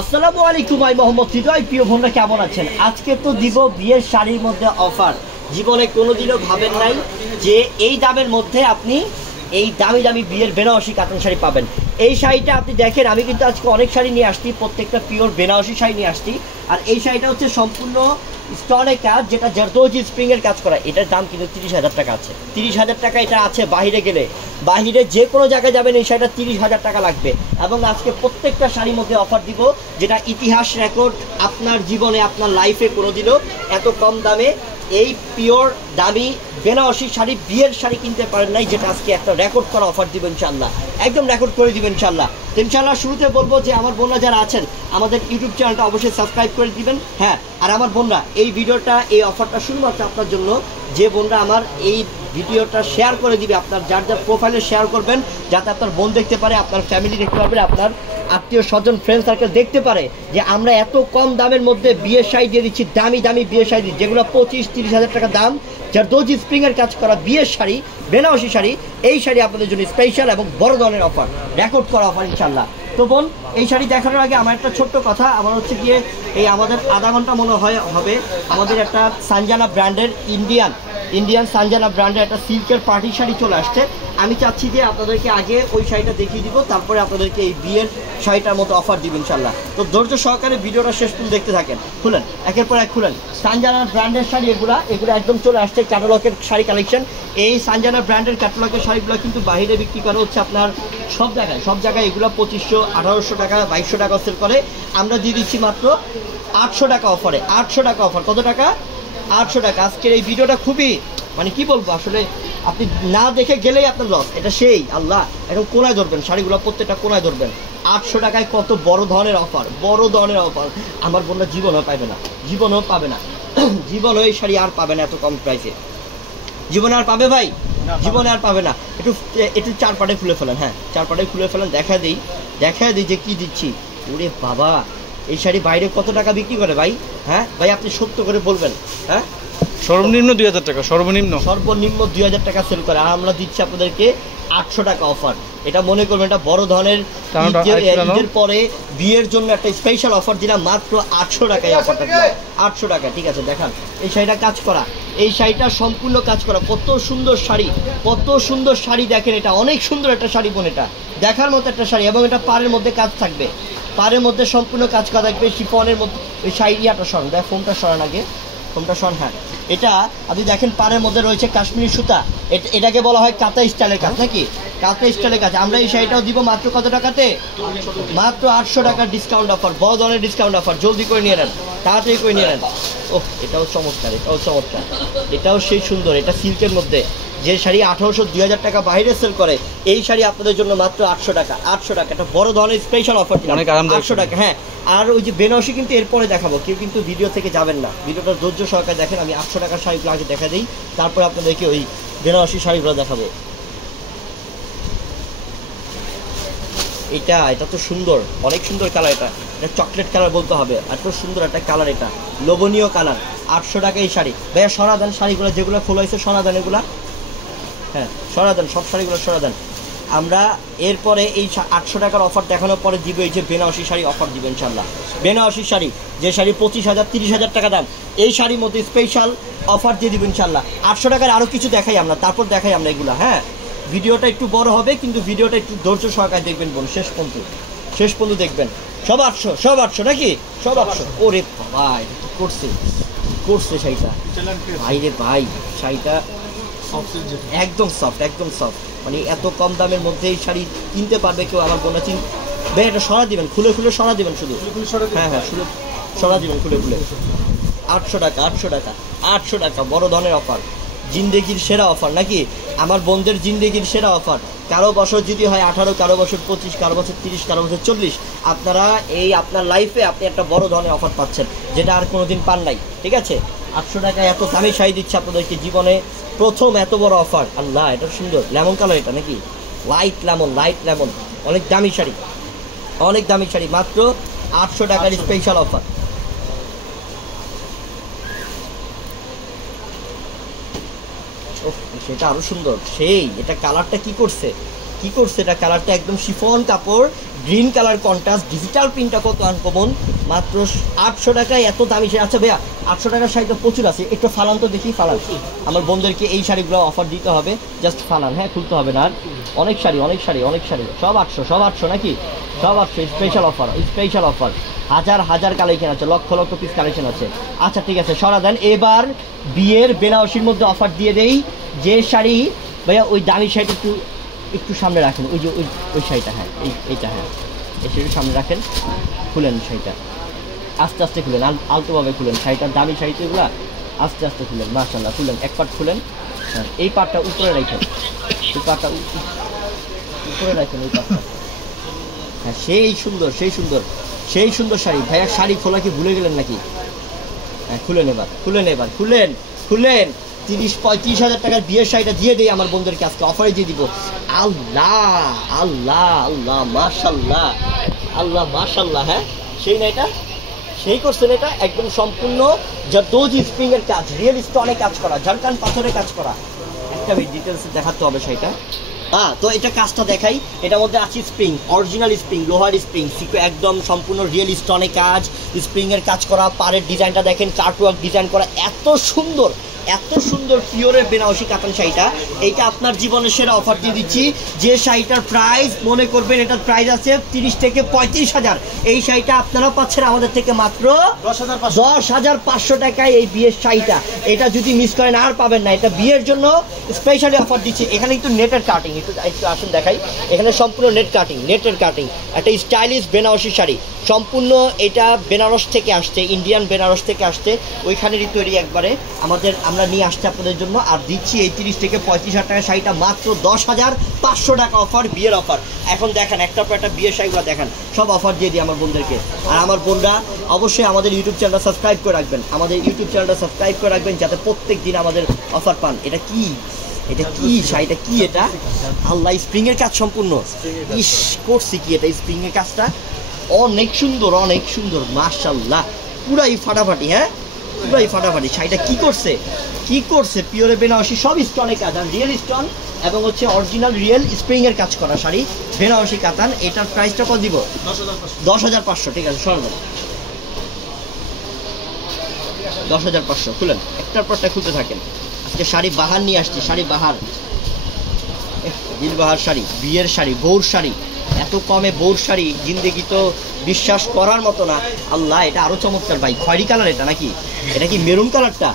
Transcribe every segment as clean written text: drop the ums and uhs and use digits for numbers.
আসসালামু আলাইকুম, আমি মোহাম্মদ হৃদয়। প্রিয় বোনরা কেমন আছেন? আজকে তো দিব বিয়ের শাড়ির মধ্যে অফার। জীবনে কোনোদিনও ভাবেন নাই যে এই দামের মধ্যে আপনি এই দামি দামি বিয়ের বেনারসি কাতান শাড়ি পাবেন। এই শাড়িটা আপনি দেখেন, আমি কিন্তু আজকে অনেক শাড়ি নিয়ে আসছি, প্রত্যেকটা পিওর বেনারসি শাড়ি নিয়ে আসছি। আর এই শাড়িটা হচ্ছে সম্পূর্ণ স্টোনের কাজ, যেটা জারদৌজি স্প্রিংয়ের কাজ করা। এটার দাম কিন্তু 30,000 টাকা আছে। 30,000 টাকা এটা আছে। বাহিরে গেলে, বাহিরে যে কোনো জায়গায় যাবেন এই শাড়িটা 30,000 টাকা লাগবে। এবং আজকে প্রত্যেকটা শাড়ির মধ্যে অফার দিব, যেটা ইতিহাস রেকর্ড। আপনার জীবনে, আপনার লাইফে কোনোদিনও এত কম দামে এই পিওর দামি বেনারসি শাড়ি, বিয়ের শাড়ি কিনতে পারেন নাই, যেটা আজকে একটা রেকর্ড করা অফার দিব ইনশাল্লাহ। একদম রেকর্ড করে দিবেন ইনশাল্লাহ। ইনশাল্লাহ শুরুতে বলবো যে আমার বোনরা যারা আছেন, আমাদের ইউটিউব চ্যানেলটা অবশ্যই সাবস্ক্রাইব করে দিবেন। হ্যাঁ, আর আমার বোনরা, এই ভিডিওটা, এই অফারটা শুধুমাত্র আপনার জন্য। যে বোনরা আমার এই ভিডিওটা শেয়ার করে দিবে, আপনার যার যার প্রোফাইলে শেয়ার করবেন, যাতে আপনার বোন দেখতে পারে, আপনার ফ্যামিলি দেখতে পারবে, আপনার আত্মীয় স্বজন ফ্রেন্ড সার্কেল দেখতে পারে যে আমরা এত কম দামের মধ্যে বিয়ের শাড়ি দিয়ে দিচ্ছি। দামি দামি বিয়ের শাড়ি, যেগুলো 25-30,000 টাকা দাম, জারদৌজি স্প্রিংয়ের কাজ করা বিয়ের শাড়ি, বেনারসি শাড়ি। এই শাড়ি আপনাদের জন্য স্পেশাল এবং বড় ধরনের অফার, রেকর্ড করা অফার ইনশাল্লাহ। তো বোন, এই শাড়ি দেখানোর আগে আমার একটা ছোট্ট কথা। আমার হচ্ছে গিয়ে এই আমাদের আধা ঘন্টা মনে হয় হবে, আমাদের একটা সানজানা ব্র্যান্ডের ইন্ডিয়ান সানজানা ব্র্যান্ডের একটা সিল্কের পার্টি শাড়ি চলে আসছে। আমি চাচ্ছি যে আপনাদেরকে আগে ওই শাড়িটা দেখিয়ে দিব, তারপরে আপনাদেরকে এই বিয়ের শাড়িটার মতো অফার দিব ইনশাল্লাহ। তো ধৈর্য সহকারে ভিডিওটা শেষ পর্যন্ত দেখতে থাকেন। খুলেন, একের পর এক খুলেন। সানজানা ব্র্যান্ডের শাড়ি এগুলো একদম চলে আসছে ক্যাটালগের শাড়ি কালেকশন। এই সানজানা ব্র্যান্ডের ক্যাটালগের শাড়িগুলো কিন্তু বাইরে বিক্রি করা হচ্ছে আপনার সব জায়গায় এগুলো 2500, 1800 টাকা, 2200 টাকা সেল করে। আমরা দিয়ে দিচ্ছি মাত্র 800 টাকা অফারে। 800 টাকা অফার। কত টাকা? 800 টাকা। আজকের এই ভিডিওটা খুবই, মানে কি বলবো, আসলে আপনি না দেখে গেলেই আপনার লস। এটা সেই আল্লাহ, এখন কোনায় ধরবেন শাড়িগুলো, প্রত্যেকটা কোনায় ধরবেন। 800 টাকায় কত বড় ধরনের অফার, বড় ধরনের অফার। আমার বোনরা জীবনেও পাবে না, জীবনেও পাবে না, জীবনেও এই শাড়ি আর পাবে না এত কম প্রাইসে। জীবনে আর পাবে ভাই? জীবনে আর পাবে না। একটু চার পাটে খুলে ফেলেন। হ্যাঁ, চার পাটে খুলে ফেলেন। দেখা দিই যে কি দিচ্ছি। ওরে বাবা, এই শাড়ি বাইরে কত টাকা বিক্রি করে ভাই? হ্যাঁ ভাই, আপনি সত্য করে বলবেন। হ্যাঁ, সর্বনিম্ন 2000 টাকা। সর্বনিম্ন 2000 টাকা সেল করে, আর আমরা দিচ্ছি আপনাদেরকে 800 টাকা অফার। এটা মনে করবেন এটা বড় ধরনের ঈদের পরে বিয়ের জন্য একটা স্পেশাল অফার দিলাম, মাত্র 800 টাকায় অফারটা দিলাম। 800 টাকা। ঠিক আছে, দেখান এই শাড়িটা কাজ করা, এই শাড়িটা সম্পূর্ণ কাজ করা। কত সুন্দর শাড়ি, কত সুন্দর শাড়ি দেখেন। এটা অনেক সুন্দর একটা শাড়ি বোন, এটা দেখার মতো একটা শাড়ি। এবং এটা পাড়ের মধ্যে কাজ থাকবে, পাড়ের মধ্যে সম্পূর্ণ কাজ করা থাকবে, শিফনের মধ্যে। ওই শাড়িটা সরান, দেখ ফোনটা সরান আগে, ফোনটা সরান। হ্যাঁ, এটা আপনি দেখেন পাড়ের মধ্যে রয়েছে কাশ্মীরি সুতা। এটাকে বলা হয় কাঁথা স্টাইলের কাজ, নাকি? কাঁথা স্টাইলের কাজ। আমরা এই শাড়িটাও দিব মাত্র কত টাকাতে? মাত্র 800 টাকার ডিসকাউন্ট অফার, বড় ধরনের ডিসকাউন্ট অফার। জলদি করে নিয়ে নেন, তাড়াতাড়ি করে নিয়ে নেন। ওহ, এটাও চমৎকার, এটাও চমৎকার, এটাও সেই সুন্দর। এটা সিল্কের মধ্যে, যে শাড়ি 1800-2000 টাকা বাইরে সেল করে, এই শাড়ি আপনাদের জন্য মাত্র 800 টাকা। 800 টাকা, একটা বড় ধরনের স্পেশাল অফার, 800 টাকা। হ্যাঁ, আর ওই যে বেনারসি কিন্তু এরপরে দেখাবো, কেউ কিন্তু ভিডিও থেকে যাবেন না, ভিডিওটা ধৈর্য সহকারে দেখেন। আমি 800 টাকার শাড়িগুলো আগে দেখা দিই, তারপর আপনাদেরকে ওই বেনারসি শাড়িগুলো দেখাবো। এটা তো সুন্দর, অনেক সুন্দর কালার। এটা চকলেট কালার বলতে হবে, এত সুন্দর একটা কালার, এটা লোভনীয় কালার। 800 টাকা এই শাড়ি। ভাইয়া সরাদান শাড়িগুলো, যেগুলো খোলা হয়েছে সরাদান এগুলা। হ্যাঁ, সরাদান, সব শাড়িগুলো সরাদান। আমরা এরপরে এই 800 টাকার অফার দেখানোর পরে দিব এই যে বেনারসি শাড়ি অফার দিব ইনশাল্লাহ। বেনারসি শাড়ি, যে শাড়ি 25,000-30,000 টাকা দাম, এই শাড়ির মধ্যে স্পেশাল অফার দিয়ে দিব ইনশাল্লাহ। 800 টাকার আরও কিছু দেখাই আমরা, তারপর দেখাই আমরা এগুলো। হ্যাঁ, ভিডিওটা একটু বড় হবে, কিন্তু ভিডিওটা একটু ধৈর্য সহকারে দেখবেন বোন, শেষ পর্যন্ত দেখবেন। সব 800 নাকি? সব 800। ওরে ভাই, করছে শাড়িটা ভাই রে ভাই, শাড়িটা একদম সফট, একদম সফট। মানে এত কম দামের মধ্যে এই শাড়ি কিনতে পারবে কেউ? আমার বোনা ভাই, এটা সরা দিবেন, খুলে সরা দিবেন শুধু। হ্যাঁ, সরা দিবেন খুলে। 800 টাকা, 800 টাকা, 800 টাকা, বড় ধরনের অফার। জিন্দেগির সেরা অফার, নাকি? আমার বোনদের জিন্দেগির সেরা অফার। কারো বছর যদি হয় 18, কারো বছর 25, কারো বছর 30, কারো বছর 40, আপনারা এই আপনার লাইফে আপনি একটা বড় ধরনের অফার পাচ্ছেন, যেটা আর কোনোদিন পান নাই। ঠিক আছে, 800 টাকায় এত দামি শাড়ি দিচ্ছে আপনাদেরকে, জীবনে প্রথম এত বড় অফার। আল্লাহ, এটা সুন্দর লেমন কালার, এটা নাকি লাইট লেমন। অনেক দামি শাড়ি, অনেক দামি শাড়ি, মাত্র 800 টাকার স্পেশাল অফার। সেটা আরো সুন্দর, সেই এটা কালারটা কি করছে, কি করছে এটা, কালারটা একদম শিফন কাপড়, গ্রিন কালার কন্ট্রাস্ট, ডিজিটাল প্রিন্টটা কত আনকমন, মাত্র 800 টাকায় এত দামি শাড়ি। আচ্ছা ভাইয়া 800 টাকার শাড়ি তো প্রচুর আছে, একটু ফালান তো দেখি, ফালান। আমার বোনদেরকে এই শাড়িগুলো অফার দিতে হবে, জাস্ট ফালান, হ্যাঁ খুলতে হবে না আর। অনেক শাড়ি অনেক শাড়ি অনেক শাড়ি, সব 800 নাকি, সব 800, স্পেশাল অফার, স্পেশাল অফার, হাজার হাজার কালেকশন আছে, লক্ষ লক্ষ পিস কালেকশন আছে। আচ্ছা ঠিক আছে, সরা দেন। এবার বিয়ের বেনারসির মধ্যে অফার দিয়ে দেই, যে শাড়ি ভাইয়া ওই দামি শাড়িটা একটু একটু সামনে রাখেন, ওই যে ওই শাড়িটা, হ্যাঁ এইটা, হ্যাঁ এই শাড়িটা সামনে রাখেন, খুলেন শাড়িটা, আস্তে আস্তে খুলেন, আলতোভাবে খুলেন শাড়িটার, দামি শাড়ি তো এগুলা, আস্তে আস্তে খুলেন, মাশাআল্লাহ খুলেন, এক পার্ট খুলেন, হ্যাঁ এই পার্টটা উপরে রাখেন, এই পার্টটা উপরে রাখেন, ওই পার্টটা, হ্যাঁ সেই সুন্দর সেই সুন্দর সেই সুন্দর শাড়ি। ভাইয়া শাড়ি খোলা কি ভুলে গেলেন নাকি? হ্যাঁ খুলেন এবার, খুলেন এবার, খুলেন খুলেন। 30-35 হাজার টাকার বিয়ের শাড়িটা দিয়ে দেই আমার বন্ধুদেরকে, আজকে অফারে দিয়ে দিব। আল্লাহ আল্লাহ আল্লাহ মাশাল্লাহ, আল্লাহ মাশাল্লাহ, হ্যাঁ সেই না এটা, সেই করছেন এটা, একদম সম্পূর্ণ জারদোজি স্প্রিং এর কাজ, রিয়েল স্টোনে কাজ করা, ঝাড়খান পাথরে কাজ করা। একটা ডিটেলস দেখাতে হবে শাড়িটা। হ্যাঁ তো এটা কাজটা দেখাই, এটার মধ্যে আছে স্প্রিং, অরিজিনাল স্প্রিং, লোহার স্প্রিং, একদম সম্পূর্ণ রিয়েল স্টোনে কাজ, স্প্রিং এর কাজ করা, পাড়ের ডিজাইনটা দেখেন, কার্টওয়ার্ক ডিজাইন করা, এত সুন্দর এত সুন্দর পিওরের বেনারসি কাতান শাড়িটা। এইটা আপনার জীবনের সেরা অফার দিয়ে দিচ্ছি, যে শাড়িটার প্রাইস মনে করবেন এটার প্রাইস আছে 30 থেকে 35 হাজার, এই শাড়িটা আপনারা পাচ্ছেন আমাদের থেকে মাত্র 10,500 টাকায় এই বিয়ের শাড়িটা। এটা যদি মিস করেন আর পাবেন না, এটা বিয়ের জন্য স্পেশালি অফার দিচ্ছি। এখানে কিন্তু নেটের কাটিং, একটু আসুন দেখাই, এখানে সম্পূর্ণ নেটের কাটিং, একটা স্টাইলিশ বেনারসি শাড়ি, সম্পূর্ণ এটা বেনারস থেকে আসছে, ইন্ডিয়ান বেনারস থেকে আসছে, ওইখানেরই তৈরি একবারে আমরা নিয়ে আসছি আপনাদের জন্য। আর দিচ্ছি এই 30 থেকে 35 হাজার টাকার শাড়িটা মাত্র 10,500 টাকা অফার, বিয়ের অফার। এখন দেখেন একটা পর একটা বিয়ের শাড়িগুলো দেখেন, সব অফার দিয়ে দিই আমার বোনদেরকে। আর আমার বোনরা অবশ্যই আমাদের ইউটিউব চ্যানেলটা সাবস্ক্রাইব করে রাখবেন, আমাদের ইউটিউব চ্যানেলটা সাবস্ক্রাইব করে রাখবেন, যাতে প্রত্যেক দিন আমাদের অফার পান। এটা কি, এটা কি শাড়িটা, কি এটা, আল্লাহ স্প্রিং এর কাজ সম্পূর্ণ, ইস করছি কি এটা, স্প্রিং এর কাজটা অনেক সুন্দর, অনেক সুন্দর মাশাআল্লাহ, পুরাই ফাটাফাটি, হ্যাঁ পুরাই ফাটাফাটি। শাড়িটা কি করছে পিওরে বেনারসি, সব স্টোনে কাজ, আর রিয়েল স্টোন এবং হচ্ছে অরিজিনাল রিয়েল স্প্রিং এর কাজ করা শাড়ি, বেনারসি কাতান। এটার প্রাইসটা কত দিব? 10,500। ঠিক আছে সরবেন, 10,500। খুলেন, একটার পরটা খুলতে থাকেন। আজকে শাড়ি বাহার নিয়ে আসছি, শাড়ি বাহার, দিলবাহার শাড়ি, বিয়ের শাড়ি, বউর শাড়ি, এত কমে বউর শাড়ি জিন্দেগি তো বিশ্বাস করার মতো না। আল্লাহ এটা আরো চমৎকার ভাই, খয়েরি কালার এটা নাকি, এটা কি মেরুন কালারটা,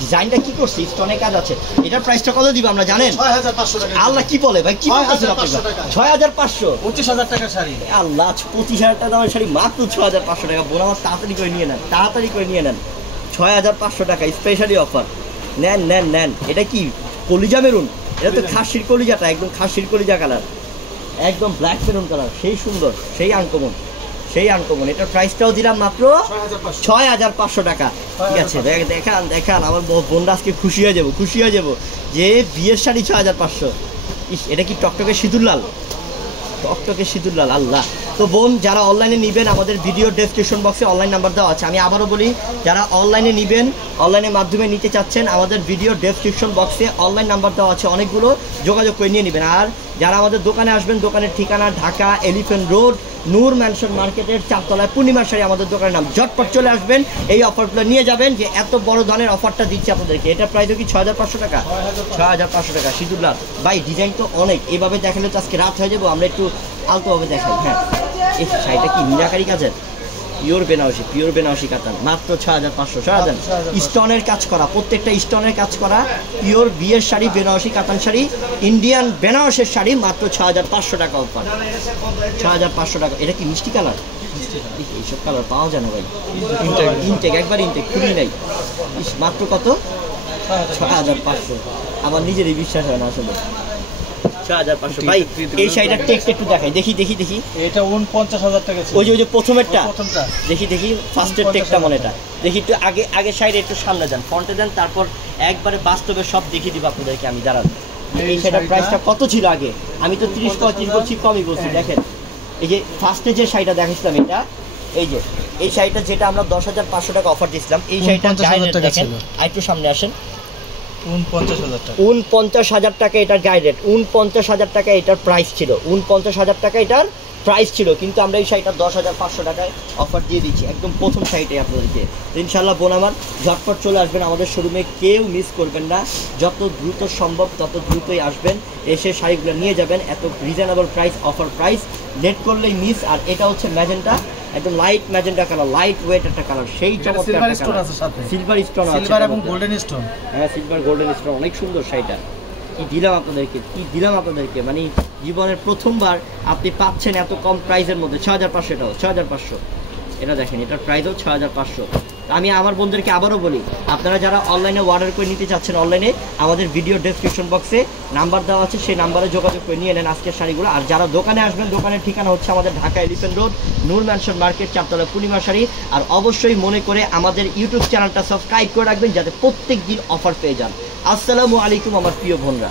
ডিজাইনটা কি করছে, স্টোনে কাজ আছে। এটার প্রাইসটা কত দিব আমরা জানেন? 6,500 টাকা। আল্লাহ কি বলে ভাই, কি বলতেছেন আপনি? 6,500 6,500, 25,000 টাকা শাড়ি। আল্লাহ 25,000 টাকা দামের শাড়ি মাত্র 6,500 টাকা। বোন আমার তাড়াতাড়ি করে নিয়ে নেন, তাড়াতাড়ি করে নিয়ে নেন, 6,500 টাকা স্পেশালি অফার। নেন নেন নেন। এটা কি কলিজা মেরুন, এটা তো খাসির কলিজাটা, একদম খাসির কলিজা কালার, একদম ব্ল্যাক মেরুন কালার, সেই সুন্দর, সেই আনকমন, সেই আনকমন। এটার প্রাইসটাও দিলাম মাত্র 6,500 টাকা। ঠিক আছে দেখান দেখান, আমার বোনরা আজকে খুশি হয়ে যাবো, খুশি হয়ে যাবো যে বিয়ের শাড়ি 6,500। ইস এটা কি টকটকে সিঁদুর লাল, টকটকে সিঁদুর লাল, আল্লাহ। তো বোন যারা অনলাইনে নেবেন, আমাদের ভিডিও ডেসক্রিপশন বক্সে অনলাইন নাম্বার দেওয়া আছে। আমি আবারও বলি, যারা অনলাইনে নেবেন, অনলাইনের মাধ্যমে নিতে চাচ্ছেন, আমাদের ভিডিও ডেসক্রিপশন বক্সে অনলাইন নাম্বার দেওয়া আছে অনেকগুলো, যোগাযোগ করে নিয়ে নেবেন। আর যারা আমাদের দোকানে আসবেন, দোকানের ঠিকানা ঢাকা এলিফ্যান্ট রোড, নূর ম্যানশন মার্কেটের 4 তলায়, পূর্ণিমার শাড়ি আমাদের দোকানের নাম। ঝটপট চলে আসবেন, এই অফারগুলো নিয়ে যাবেন, যে এত বড় ধরনের অফারটা দিচ্ছি আপনাদেরকে। এটা প্রাইস কি 6,500 টাকা, 6,500 টাকা সিঁদুর লাল। ভাই ডিজাইন তো অনেক, এইভাবে দেখালে তো আজকে রাত হয়ে যাবো, আমরা একটু আলতোভাবে দেখাই। হ্যাঁ এই শাড়িটা কি মিনাকারি কাজের, পিওর বেনারসি কাতান, মাত্র 6,500। সারাদিন স্টোনের কাজ করা, প্রত্যেকটা স্টোনের কাজ করা, পিওর বিয়ের শাড়ি, বেনারসি কাতান শাড়ি, ইন্ডিয়ান বেনারসের শাড়ি, মাত্র 6,500 টাকা অফার, 6,500 টাকা। এটা কি মিষ্টি কালার, এইসব কালার পাওয়া যায় না ভাই, ইনটেক একবার ইনটেক, খুবই নাই। মাত্র কত? 6,500। আমার নিজেরই বিশ্বাস হয় না আসলে, 6,500। ভাই এই শাড়িটার টেক্সট একটু দেখাই, দেখি দেখি দেখি। এটা 49,000 টাকা ছিল। ওই যে প্রথমেরটা, প্রথমটা দেখি দেখি, ফার্স্টের টেক্সটটা মনেটা দেখি একটু, আগে শাড়ি একটু সামনে যান, ফ্রন্টে যান, তারপর একবারে বাস্তবে সব দেখিয়ে দিব আপনাদেরকে আমি। দাঁড়ান, এই শাড়িটার প্রাইসটা কত ছিল আগে? আমি তো 30-35 বলছি, কমই বলছি। দেখেন এই যে ফার্স্টে যে শাড়িটা দেখাইছিলাম, এটা এই যে এই শাড়িটা যেটা আমরা 10,500 টাকা অফার দিয়েছিলাম, এই শাড়িটা দেখেন, আর একটু সামনে আসেন, 49,000 টাকা। 49,000 টাকা এটার গাইডেড, 49,000 টাকা এটার প্রাইস ছিল, 49,000 টাকা এটার প্রাইস ছিল, কিন্তু আমরা এই শাড়িটা 10,500 টাকায় অফার দিয়ে দিচ্ছি একদম প্রথম শাড়িটাই আপনাদেরকে। ইনশাল্লাহ বোন আমার ঝটপট চলে আসবেন আমাদের শোরুমে, কেউ মিস করবেন না, যত দ্রুত সম্ভব তত দ্রুতই আসবেন, এসে শাড়িগুলো নিয়ে যাবেন, এত reasonable price, offer price, net করলেই মিস। আর এটা হচ্ছে ম্যাজেন্টা, একদম light magenta colour, light weight একটা কালার, সেই চমৎকার সিলভার একটা স্টোন কালার। আছে সাথে, সিলভার স্টোন আছে, সিলভার এবং গোল্ডেন স্টোন। হ্যাঁ সিলভার গোল্ডেন স্টোন, অনেক সুন্দর শাড়িটা। কি দিলাম আপনাদেরকে, কি দিলাম আপনাদেরকে, মানে জীবনের প্রথমবার আপনি পাচ্ছেন এত কম প্রাইসের মধ্যে। 6,500, এটাও 6,500, এটা দেখেন এটার প্রাইসও 6,500। আমি আমার বন্ধুদেরকে আবারও বলি, আপনারা যারা অনলাইনে অর্ডার করে নিতে চাচ্ছেন, অনলাইনে আমাদের ভিডিও ডেসক্রিপশন বক্সে নাম্বার দেওয়া আছে, সেই নাম্বারে যোগাযোগ করে নিয়ে নেন আজকের শাড়িগুলো। আর যারা দোকানে আসবেন, দোকানের ঠিকানা হচ্ছে আমাদের ঢাকা এলিফ্যান্ট রোড, নূর ম্যানশন মার্কেট, 4তলা পূর্ণিমা শাড়ি। আর অবশ্যই মনে করে আমাদের ইউটিউব চ্যানেলটা সাবস্ক্রাইব করে রাখবেন, যাতে প্রত্যেক দিন অফার পেয়ে যান। আসসালামু আলাইকুম আমার প্রিয় বোনরা।